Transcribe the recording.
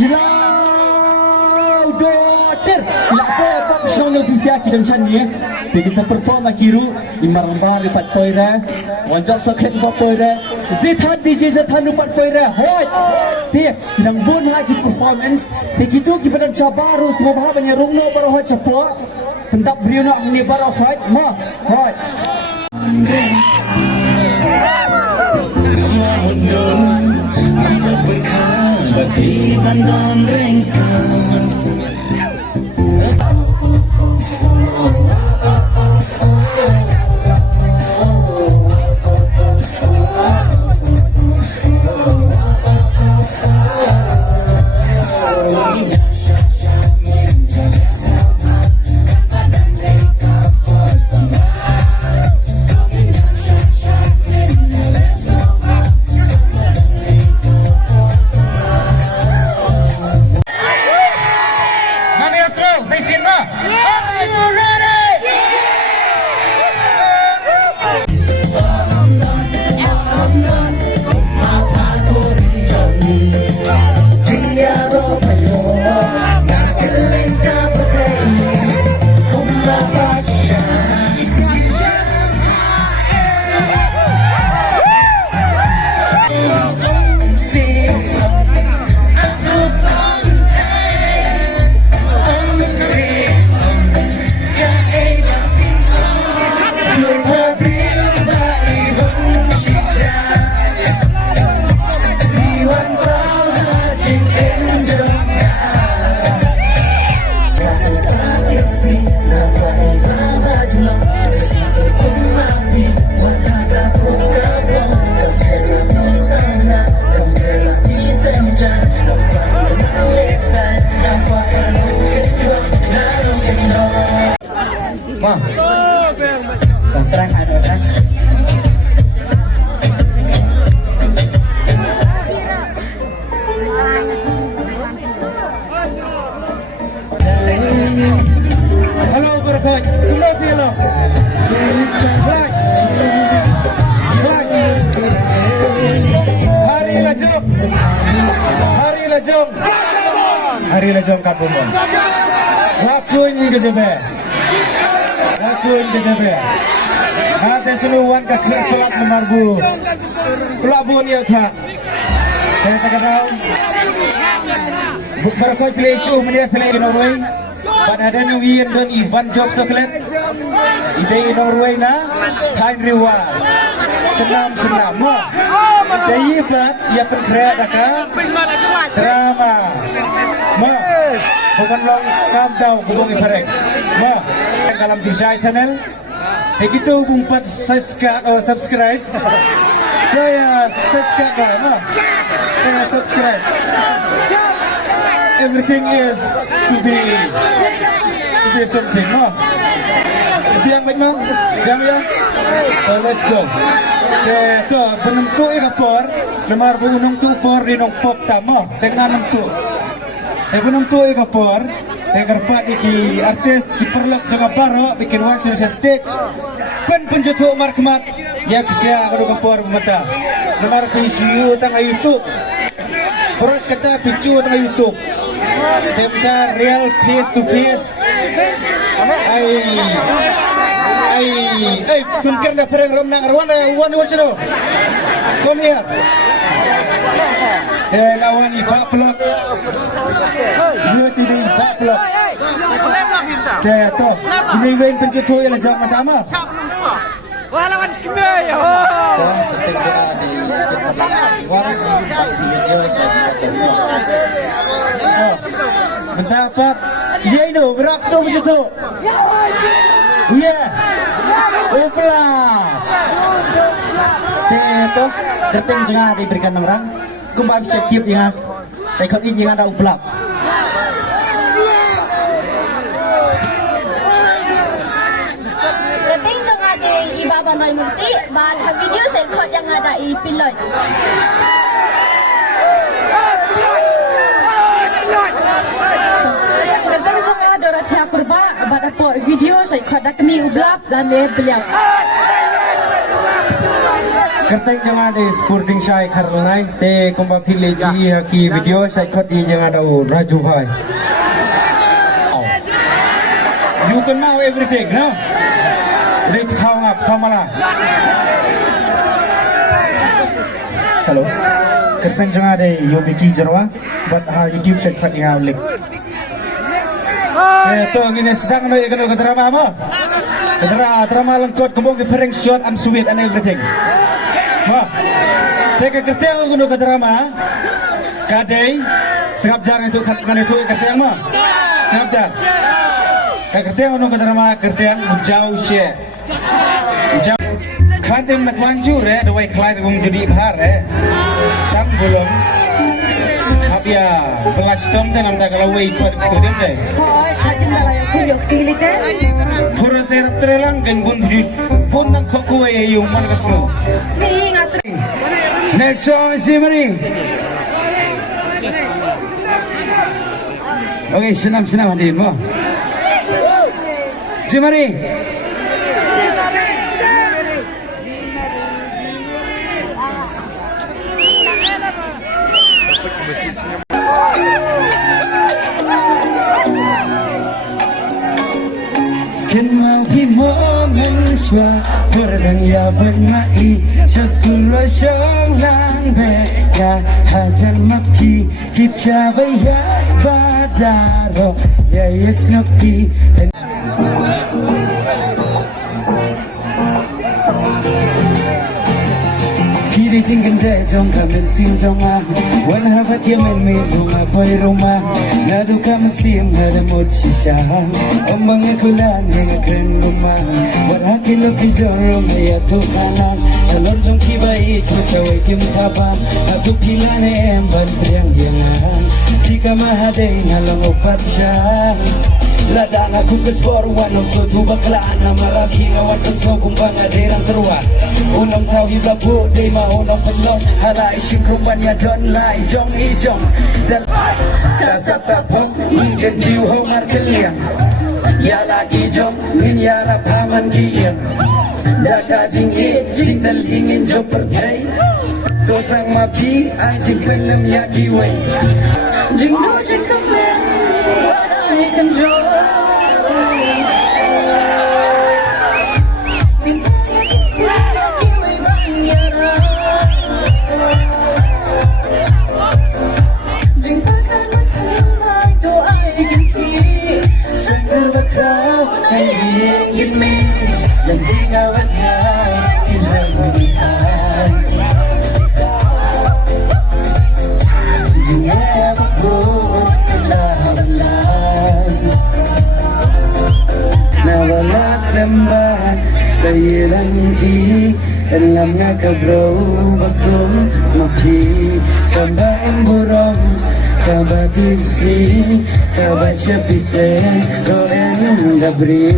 Jelau Doter Lapa Pak Song Ofisia Kita macam ni kita perform akiru Imar lembar Lipat toira Wanjak soket Lipat toira Zithan DJ Zithan Lipat toira Hoi Dia Kita bun lagi performance Begitu kita dan cabaru Semua bahagian yang rungno Baru hoi capur Pentak beriu nak ni baru hoi Ma Hoi Di bandon rengkan Terang ada terang. Halo berkait, kumlo pilo. Baik. Hari lajong. Hari lajong kabumon. Lakuin kejebe. Hati seluruhan kakir pelat memarbu Pelabuhan ya tak saya tak tahu berkoi pilih cuh media pilih Norway pada ada nuwien dan Ivan Job Soklet ide Norway na Thain Riwa senam mo jadi pelat ia penkreat aka drama mo bukan long kam tau kubung ifarek mo dalam Jisai channel begitu umpat subscribe saya subscribe saya subscribe everything is to be something yang baik mang yang let's go ke penentu kapor lemar bunung tu por di nong pop tamo dengan nentu penentu kapor Terpat iki artis diperlok jangan baru bikin wax di stage pen penjutu markemat ya bisa kalau kapor mata nomor PCU tengah YouTube terus kata picu tengah YouTube bisa real face to face ay kunker na perang romnang arwana one watch no come here lawan ibak pelok Beauty di baklok. Tuh, ini main penjutu yang jangan pertama. Wah lawan kime ya. Mendapat dia itu berak tu penjutu. Iya. Upla. Itu kerting jangan diberikan orang. Kembali cekip ya. Saya kau ini jangan ada upla. Iba Noy Murti, bahan video saya kau jangan ada pilot. Tentang semua dorang tiap kurba, pada video saya kau dah kami ublap dan dia beliau. Kerteng jangan ada sporting syai karnai te kompa pilih ji haki video syai kot di jangan ada Raju Bhai. You can know everything, no? Lip thao ngap thao mala. Hello. Kerteng jangan ada Yobiki Jarwa, but YouTube syai kot yang link. Ito ang sedang no ikano kadrama mo. Drama lengkot kembang ke prank shot and sweet and everything. Wah, teka kerja aku guna drama. Kadai, segap jarang itu mana itu kerja mo. Segap jar. Kerja aku guna drama kerja jauh sih. Jauh. Kadang nak lanjut dua kelai dengan jadi bahar Tang belum. Tapi ya, flash tom dan anda kalau wait for itu deh. Pura saya terlang kan pun nak kau yung mana kesmu. Next song is Simari. Okay, senam hadirin mo. Simari. Kenal himomen swa Perdang ya bengai Syazkura syang lang beka Hajan maki Kita bayar badaro Ya yaks noki Kiri tinggal deh jong kamen sim jong ah Wan habat ya men me bunga boy rumah Nadu kamen sim ada mod shisha Omang ekulan yang keren rumah Wan haki lo ki jong rumah ya tukanan Alor jong ki baik macawai kim tapam Aku pilane emban priang yangan Tika mahadai nalang opat siya Ladang aku kesbor wanong sotu baklaan na maraki ngawan kaso kung bangaderang terwa Unang tau hibla po day maunang penlon Hala isim rumban ya don lai jong ijong Dan kasatapong ingin jiw ho markeliang Ya lagi jong ya paman kiyang Dada jing jing tal ingin jo pertai Tosang mapi anjing penem ya kiway Jing do jing kameng What I control Kaya lang di alam nga ka bro Bako maki Kabain burong Kabatid si Kabat siya pite Koen gabri